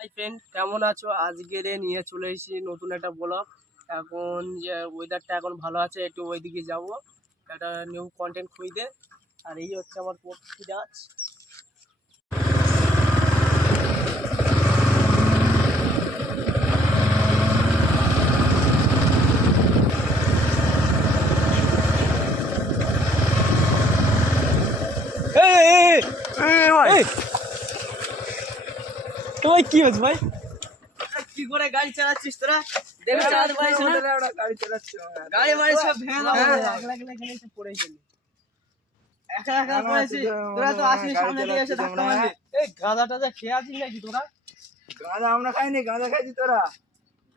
Hi friend কেমন আছো আজকের এ নিয়ে চলে এসেছি নতুন একটা ব্লগ এখন যে ওয়েদারটা এখন ভালো আছে একটু ওইদিকে যাব একটা নিউ কন্টেন্ট খুঁজতে আর এই হচ্ছে আমার পক্ষী গাছ তোমার কি হয়েছে ভাই? কি করে গাড়ি চালাচ্ছিস তোরা? দেখে চালাতে পারিস না। গাড়ি চালাচ্ছ গাড়ি মারি সব ভেঙে দাও একলা পড়ে গেলি পড়েছিস তোরা তো আসিস সামনে দিয়ে এসে ধাক্কা মারলি এই গাঁদা টাদা খেয়ে আছিস নাকি তোরা? গাঁজা আমরা খাইনি গাঁজা খাইছি তোরা।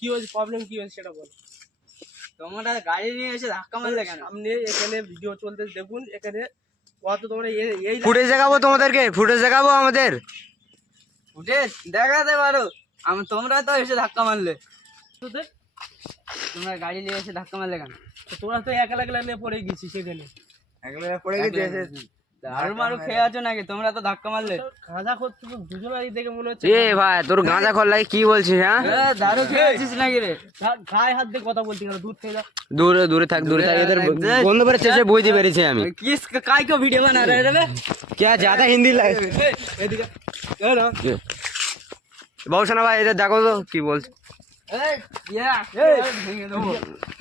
কি হয়েছে? প্রবলেম কি হয়েছে সেটা বল। তোমরা গাড়ি নিয়ে এসে ধাক্কা মারলে কেন? সামনে এখানে ভিডিও চলতে দেখুন এখানে কত তোমরা এই এই ফুটেজ দেখাবো তোমাদেরকে ফুটেজ দেখাবো আমাদের। ফুটেজ দেখাতে পারো। আমি তোমরা তো এসে ধাক্কা মারলে। তোমরা গাড়ি নিয়ে এসে ধাক্কা মারলে কেন? তোমরা তো একলা একলা নিয়ে পড়ে গেছিস সেখানে। একলা পড়ে গেছে এসে দারু মারু খেয়ে আছো নাকি তোমরা তো ধাক্কা মারলে খাজা করতে তো দুজনেরই দেখে মনে হচ্ছে এ ভাই তোর গাঁজা খোল্লাই কি বলছিস হ্যাঁ এ, দারু খেয়ে আছিস নাকি রে গা- গায়ে হাত দিয়ে কথা বলতে গেল দূর থেকে যা দূরে দূরে থাক দূরে থাক এদের দেখ, বন্ধ করে চেষ্টা বুঝতে পেরেছি আমি किस काय को वीडियो बना रहे रे बे क्या ज्यादा हिंदी लाग এদিকে এ না বাবু সোনা ভাই এদের দেখো তো কি বলছে এ ইয়া এ ভেঙে দেবো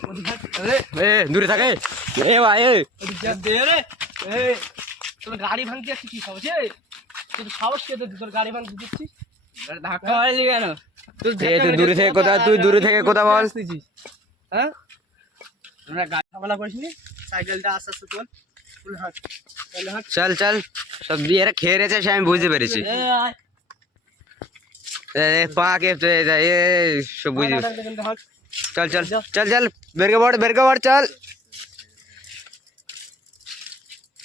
ওদিকে এ এ দূরে থাকে এ ভাই এ ওদিকে দে রে এ তোর গাড়ি ভাঙতে আসছিস কি সাহস এ তোর সাহস কে দিতে তোর গাড়ি ভাঙতে দিচ্ছিস ধাক্কা মারলি কেন? তুই দূরে থেকে কথা তুই দূরে থেকে কথা বল? হ্যাঁ? আমরা গাড়ি ঝামেলা করিসনি সাইকেলটা আস্তে আস্তে হাঁট চল চল। সব এরা খেয়ে রেছে সে আমি বুঝতে পেরেছি। এ পা কে এ সব বুঝতে। চল চল চল চল। বেরকে পড় বেরকে পড় চল।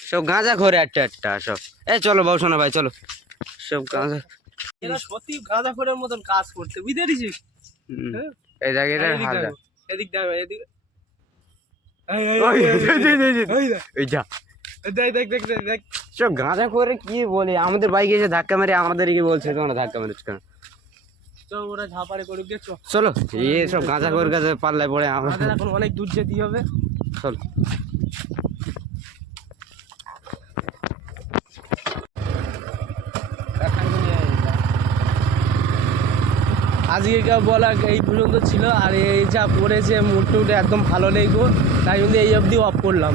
সব গাঁজা ঘরে একটা একটা সব। এ চলো বাবু শোনো ভাই চলো। সব গাঁজা। এরা সত্যি গাঁদা খোরের মতন কাজ করতে বুঝতে পেরেছিস? হ্যাঁ? এই জায়গায় এটা এদিক দেখো, এদিক সব গাঁজা করে কি বলে? আমাদের বাইকে এসে ধাক্কা মেরে আমাদের কি বলছে তোমরা ধাক্কা মেরেছ কেন? চল এই সব গাঁজা করে পাল্লায় পড়ে আমরা। এখন অনেক দূর যেতে হবে। চলো। আজকে বলা এই পর্যন্ত ছিল, আর এই যা পড়েছে মুড টুড একদম ভালো নেই গো। তাই জন্য এই অবধি অফ করলাম।